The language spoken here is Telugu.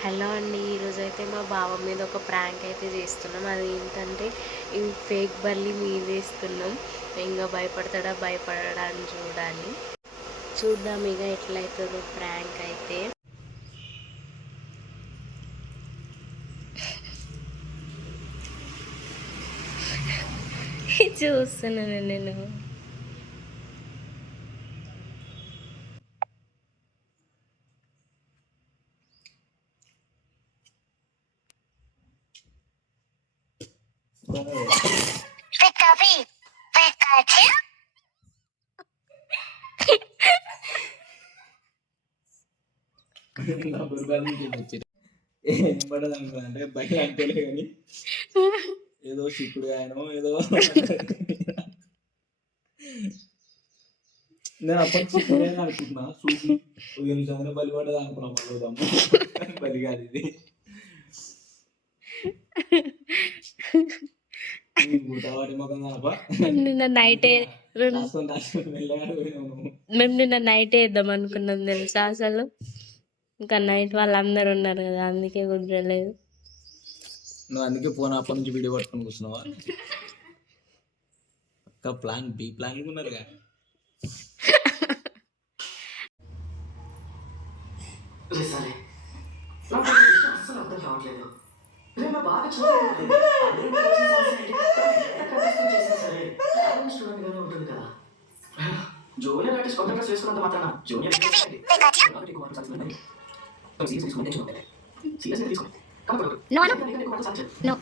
హలో అండి ఈరోజు అయితే మా బావ మీద ఒక ప్రాంక్ అయితే చేస్తున్నాం. అది ఏంటంటే ఈ ఫేక్ బల్లి మీద వేస్తున్నాం. ఇంకా భయపడతాడా భయపడడా అని చూడాలి. చూద్దాం ఇక ఎట్లయితుందో ప్రాంక్ అయితే. చూస్తున్నాను నేను. Pikachu. వచ్చారు ఏం పడదు అనుకున్నా అంటే బయట అంటేలే కానీ ఏదో శిక్కుడు ఆయనో ఏదో నేను అప్పటి శిక్కుడు అని అనుకుంటున్నా చూసి నిమిషంలో బలి పడ్డది అనుకున్నా మళ్ళీ బలి కాదు ఇది నిన్న నైటే. మేము నిన్న నైట్ వేద్దాం అనుకున్నాం తెలుసా అసలు? ఇంకా నైట్ వాళ్ళందరూ ఉన్నారు కదా అందుకే కుదరలేదు. నువ్వు అందుకే ఫోన్ అప్పటి నుంచి వీడియో పట్టుకొని కూర్చున్నావా? ఒక ప్లాన్ బి ప్లాన్ ఉన్నారుగా అస్సలు అర్థం కావట్లేదు. బాగా జూనియర్ ఆర్టిస్ట్ కాంట్రాక్టర్స్ వేసుకున్నంత మాత్రాన జూనియర్ No, no. No.